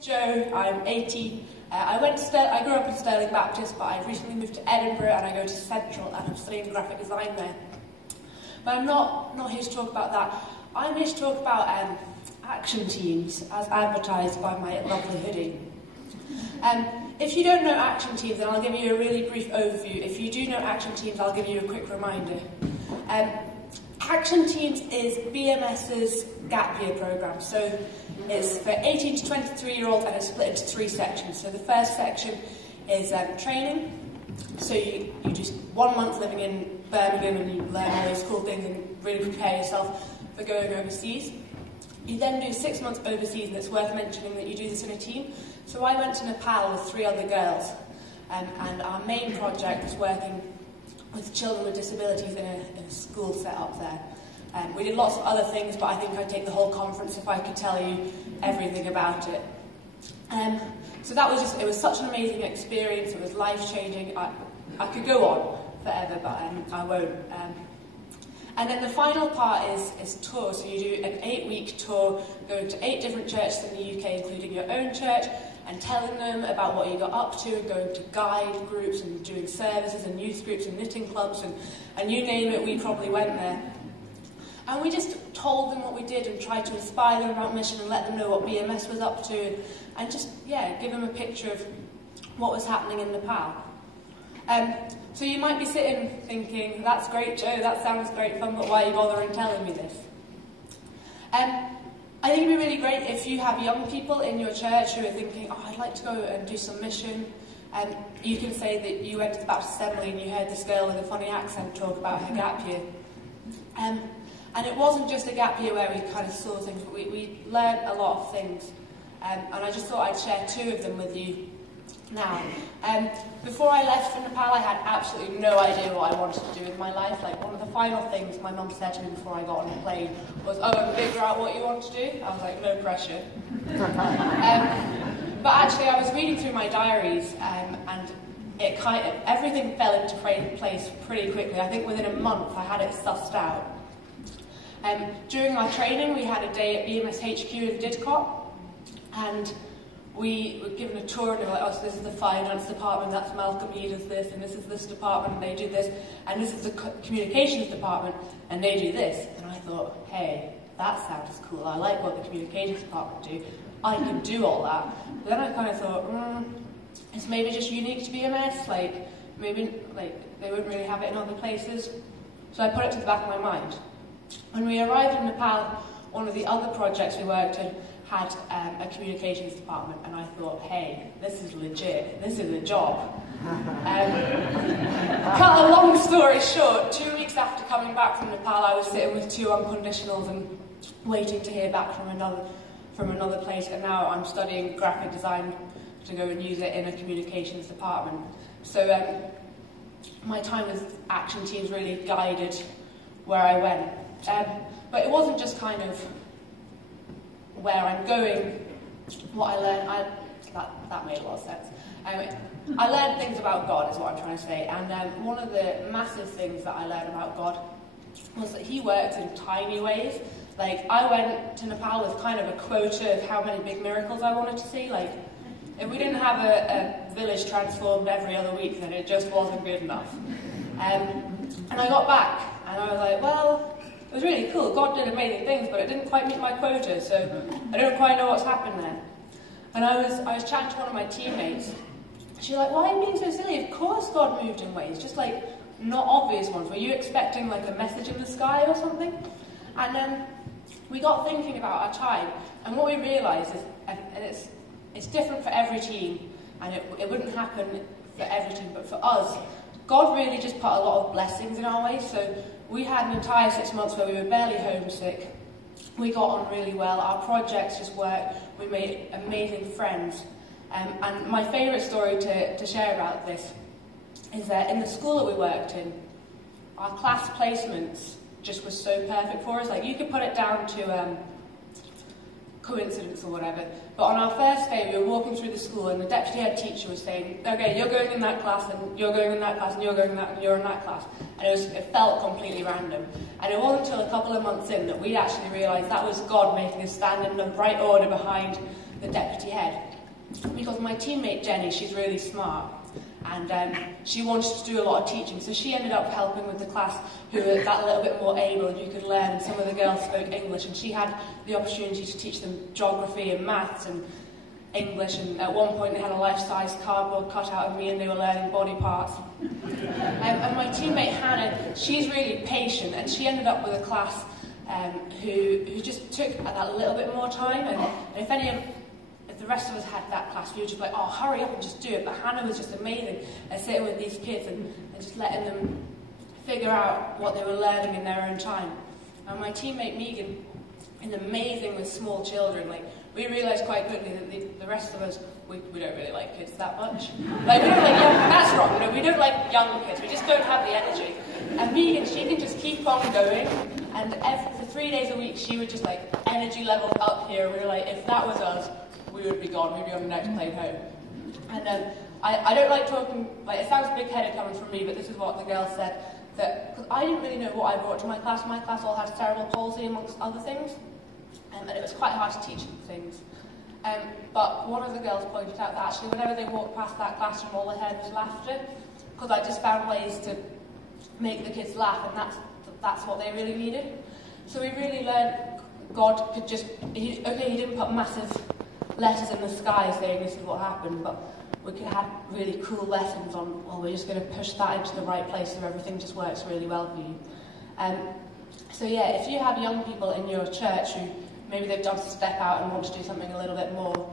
Jo, I'm 80. I grew up in Stirling Baptist, but I've recently moved to Edinburgh and I go to Central and I'm studying graphic design there. But I'm not here to talk about that. I'm here to talk about action teams as advertised by my lovely hoodie. If you don't know action teams, then I'll give you a really brief overview. If you do know action teams, I'll give you a quick reminder. Action Teams is BMS's gap year programme. So it's for 18 to 23-year-olds and it's split into 3 sections. So the first section is training. So you do 1 month living in Birmingham and you learn all these cool things and really prepare yourself for going overseas. You then do 6 months overseas, and it's worth mentioning that you do this in a team. So I went to Nepal with 3 other girls, and our main project was working with children with disabilities in a school set up there. We did lots of other things, but I think I'd take the whole conference if I could tell you everything about it. So that was it was such an amazing experience. It was life-changing. I could go on forever, but I won't. And then the final part is tour. So you do an 8-week tour, going to 8 different churches in the UK, including your own church, and telling them about what you got up to, and going to guide groups and doing services and youth groups and knitting clubs and you name it, we probably went there. And we just told them what we did and tried to inspire them about mission and let them know what BMS was up to and just, give them a picture of what was happening in Nepal. So you might be sitting thinking, that's great, Jo, that sounds great fun, but why are you bothering telling me this? I think it'd be really great if you have young people in your church who are thinking, oh, I'd like to go and do some mission. You can say that you went to the Baptist Assembly and you heard this girl with a funny accent talk about her gap year. And it wasn't just a gap year where we kind of saw things, but we learned a lot of things. And I just thought I'd share 2 of them with you now. Before I left for Nepal, I had absolutely no idea what I wanted to do with my life. Like, one of the final things my mum said to me before I got on the plane was, oh, and figure out what you want to do. I was like, no pressure. But actually, I was reading through my diaries, and it everything fell into place pretty quickly. I think within a month, I had it sussed out. During our training, we had a day at BMS HQ in Didcot, and we were given a tour, and they were like, oh, so this is the finance department, that's Malcolm, he does this, and this is this department, and they do this, and this is the communications department, and they do this. And I thought, hey, that sounds cool, I like what the communications department do, I can do all that. But then I kind of thought, it's maybe just unique to BMS, maybe they wouldn't really have it in other places. So I put it to the back of my mind. When we arrived in Nepal, one of the other projects we worked in had a communications department, and I thought, hey, this is legit, this is a job. Cut a long story short, 2 weeks after coming back from Nepal, I was sitting with 2 unconditionals and waiting to hear back from another place, and now I'm studying graphic design to go and use it in a communications department. So my time with action teams really guided where I went. But it wasn't just kind of where I'm going, what I learned, that made a lot of sense. I learned things about God, is what I'm trying to say, and one of the massive things that I learned about God was that he works in tiny ways. Like, I went to Nepal with kind of a quota of how many big miracles I wanted to see. Like, if we didn't have a village transformed every other week, then it just wasn't good enough. And I got back, and I was like, well, it was really cool. God did amazing things, but it didn't quite meet my quota, so I don't quite know what's happened there. And I was chatting to one of my teammates. She's like, why are you being so silly? Of course God moved in ways, just like not obvious ones. Were you expecting like a message in the sky or something? And then we got thinking about our time, and what we realised is, and it's different for every team, and it wouldn't happen for every team, but for us, God really just put a lot of blessings in our way. So we had an entire 6 months where we were barely homesick. We got on really well. Our projects just worked. We made amazing friends. And my favourite story to share about this is that in the school that we worked in, our class placements just was so perfect for us. Like, you could put it down to coincidence or whatever, but on our first day we were walking through the school and the deputy head teacher was saying, okay, you're going in that class, and you're going in that class, and you're going in that, and you're in that class. And it felt completely random. And it wasn't until a couple of months in that we actually realised that was God making us stand in the right order behind the deputy head. Because my teammate Jenny, she's really smart, and she wanted to do a lot of teaching, so she ended up helping with the class who were that little bit more able and who could learn, and some of the girls spoke English, and she had the opportunity to teach them geography and maths and English, and at one point they had a life-size cardboard cutout of me and they were learning body parts. And my teammate Hannah, she's really patient, and she ended up with a class who just took that little bit more time, and if the rest of us had that class, we were just like, oh, hurry up and just do it. But Hannah was just amazing at sitting with these kids and just letting them figure out what they were learning in their own time. And my teammate Megan is amazing with small children. Like, we realised quite quickly that the rest of us, we don't really like kids that much. Like, we don't like young, that's wrong, you know, we don't like young kids, we just don't have the energy. And Megan, she can just keep on going, and for 3 days a week, she would just like, energy levels up here. We were like, if that was us, we would be gone, we'd be on the next plane home. And I don't like talking, like, it sounds big-headed coming from me, but this is what the girls said, that, because I didn't really know what I brought to my class all had cerebral palsy amongst other things, and it was quite hard to teach them things. But one of the girls pointed out that actually whenever they walked past that classroom, all they heard was laughter, because I just found ways to make the kids laugh, and that's what they really needed. So we really learned God could just, he didn't put massive letters in the sky saying this is what happened, but we could have really cool lessons on, well, we're just going to push that into the right place so everything just works really well for you. So yeah, if you have young people in your church who maybe they've done to step out and want to do something a little bit more,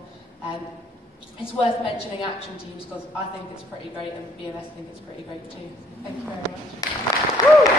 it's worth mentioning action teams, because I think it's pretty great and BMS think it's pretty great too. Thank you very much.